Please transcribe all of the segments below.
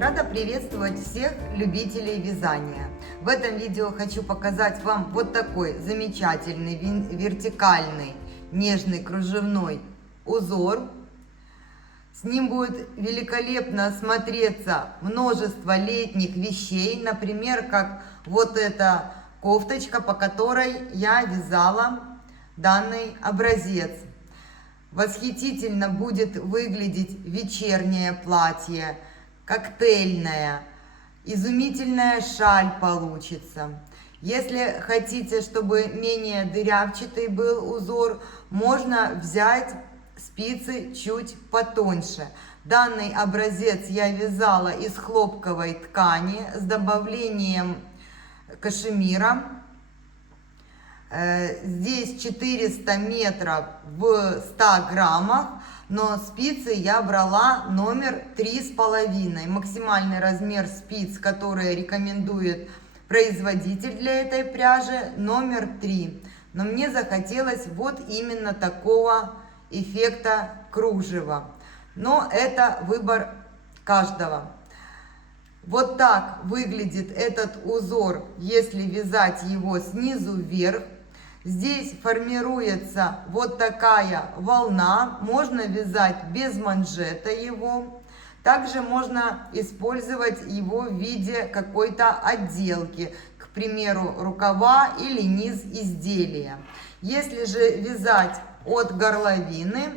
Рада приветствовать всех любителей вязания. В этом видео хочу показать вам вот такой замечательный вертикальный нежный кружевной узор. С ним будет великолепно смотреться множество летних вещей, например, как вот эта кофточка, по которой я вязала данный образец. Восхитительно будет выглядеть вечернее платье, коктейльное, изумительная шаль получится. Если хотите, чтобы менее дырявчатый был узор, можно взять спицы чуть потоньше. Данный образец я вязала из хлопковой ткани с добавлением кашемира. Здесь 400 метров в 100 граммах, но спицы я брала номер 3,5. Максимальный размер спиц, который рекомендует производитель для этой пряжи, номер 3. Но мне захотелось вот именно такого эффекта кружева. Но это выбор каждого. Вот так выглядит этот узор, если вязать его снизу вверх. Здесь формируется вот такая волна, можно вязать без манжета его. Также можно использовать его в виде какой-то отделки, к примеру, рукава или низ изделия. Если же вязать от горловины,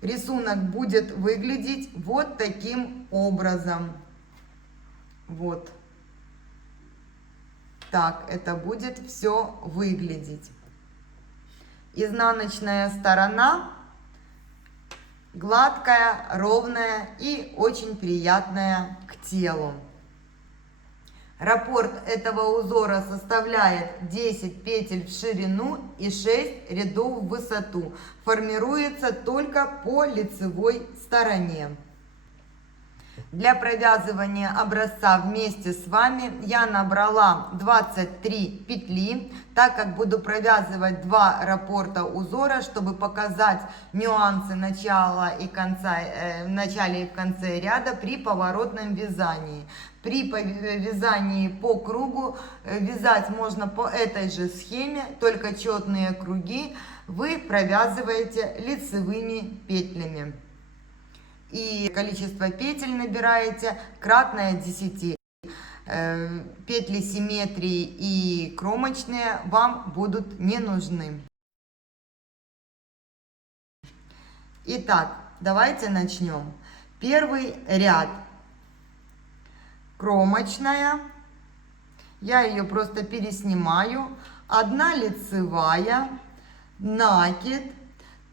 рисунок будет выглядеть вот таким образом. Вот так это будет все выглядеть. Изнаночная сторона гладкая, ровная и очень приятная к телу. Раппорт этого узора составляет 10 петель в ширину и 6 рядов в высоту. Формируется только по лицевой стороне. Для провязывания образца вместе с вами я набрала 23 петли, так как буду провязывать два раппорта узора, чтобы показать нюансы начала и конца, в начале и в конце ряда при поворотном вязании. При вязании по кругу вязать можно по этой же схеме, только четные круги вы провязываете лицевыми петлями. И количество петель набираете кратное 10. Петли симметрии и кромочные вам будут не нужны. Итак, давайте начнем. Первый ряд. Кромочная. Я ее просто переснимаю. 1 лицевая, накид,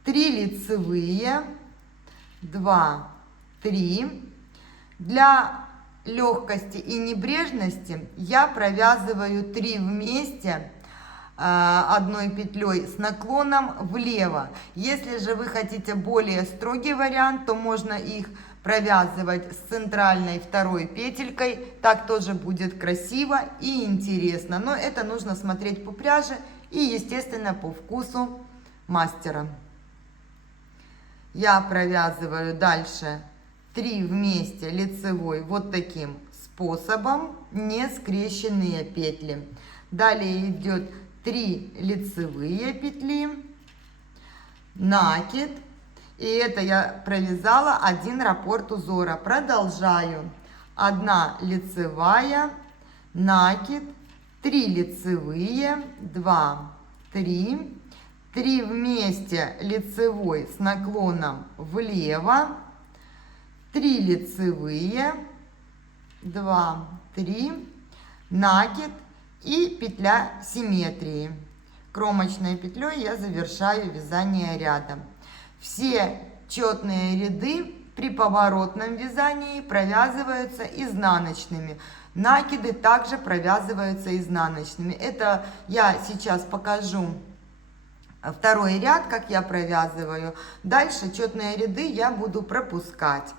3 лицевые, 2, 3. Для легкости и небрежности я провязываю 3 вместе одной петлей с наклоном влево. Если же вы хотите более строгий вариант, то можно их провязывать с центральной второй петелькой. Так тоже будет красиво и интересно. Но это нужно смотреть по пряже и, естественно, по вкусу мастера. Я провязываю дальше 3 вместе лицевой вот таким способом, не скрещенные петли. Далее идет 3 лицевые петли, накид. И это я провязала 1 раппорт узора. Продолжаю. 1 лицевая, накид, 3 лицевые, 2, 3. 3 вместе лицевой с наклоном влево, 3 лицевые, 2, 3, накид и петля симметрии. Кромочной петлей я завершаю вязание ряда. Все четные ряды при поворотном вязании провязываются изнаночными. Накиды также провязываются изнаночными. Это я сейчас покажу. Второй ряд, как я провязываю. Дальше четные ряды я буду пропускать.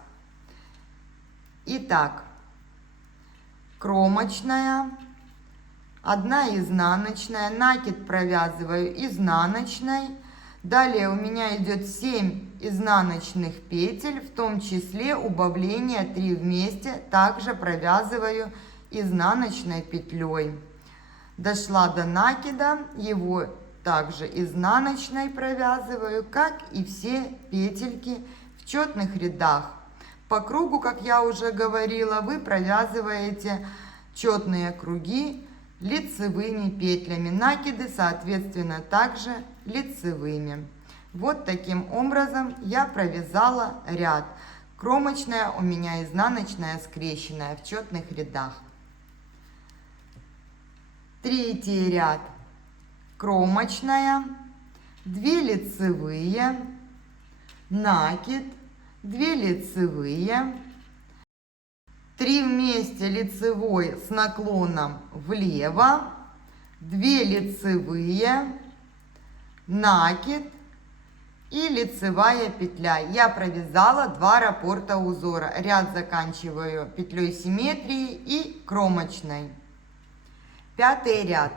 Итак, кромочная, 1 изнаночная, накид провязываю изнаночной. Далее у меня идет 7 изнаночных петель, в том числе убавление 3 вместе, также провязываю изнаночной петлей. Дошла до накида, его также изнаночной провязываю, как и все петельки в четных рядах. По кругу, как я уже говорила, вы провязываете четные круги лицевыми петлями, накиды, соответственно, также лицевыми. Вот таким образом я провязала ряд. Кромочная у меня изнаночная скрещенная в четных рядах. Третий ряд. Кромочная, 2 лицевые, накид, 2 лицевые, 3 вместе лицевой с наклоном влево, 2 лицевые, накид и лицевая петля. Я провязала 2 раппорта узора. Ряд заканчиваю петлей симметрии и кромочной. Пятый ряд.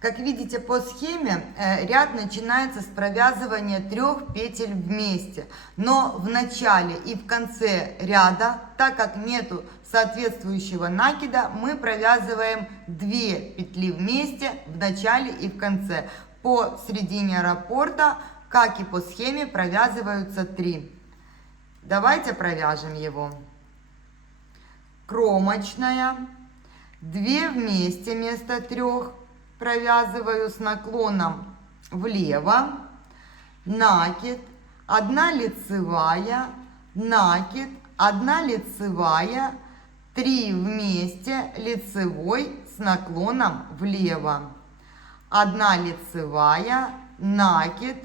Как видите по схеме, ряд начинается с провязывания 3 петель вместе. Но в начале и в конце ряда, так как нету соответствующего накида, мы провязываем 2 петли вместе в начале и в конце. По середине раппорта, как и по схеме, провязываются 3. Давайте провяжем его. Кромочная, 2 вместе вместо 3. Провязываю с наклоном влево, накид, 1 лицевая, накид, 1 лицевая, 3 вместе лицевой с наклоном влево, 1 лицевая, накид,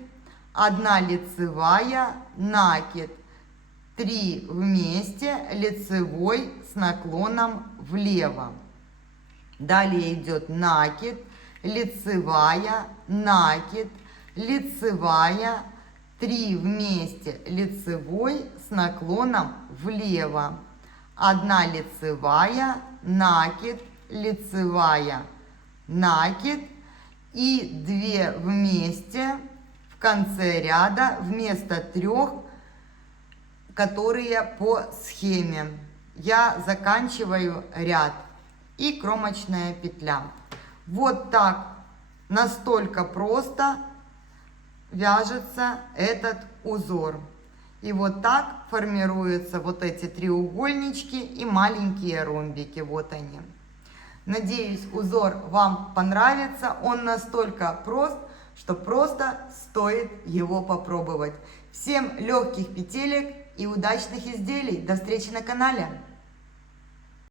1 лицевая, накид, 3 вместе лицевой с наклоном влево. Далее идет накид, лицевая, накид, лицевая, 3 вместе лицевой с наклоном влево, 1 лицевая, накид, лицевая, накид и 2 вместе в конце ряда вместо 3, которые по схеме. Я заканчиваю ряд и кромочная петля. Вот так, настолько просто вяжется этот узор. И вот так формируются вот эти треугольнички и маленькие ромбики. Вот они. Надеюсь, узор вам понравится. Он настолько прост, что просто стоит его попробовать. Всем легких петелек и удачных изделий. До встречи на канале.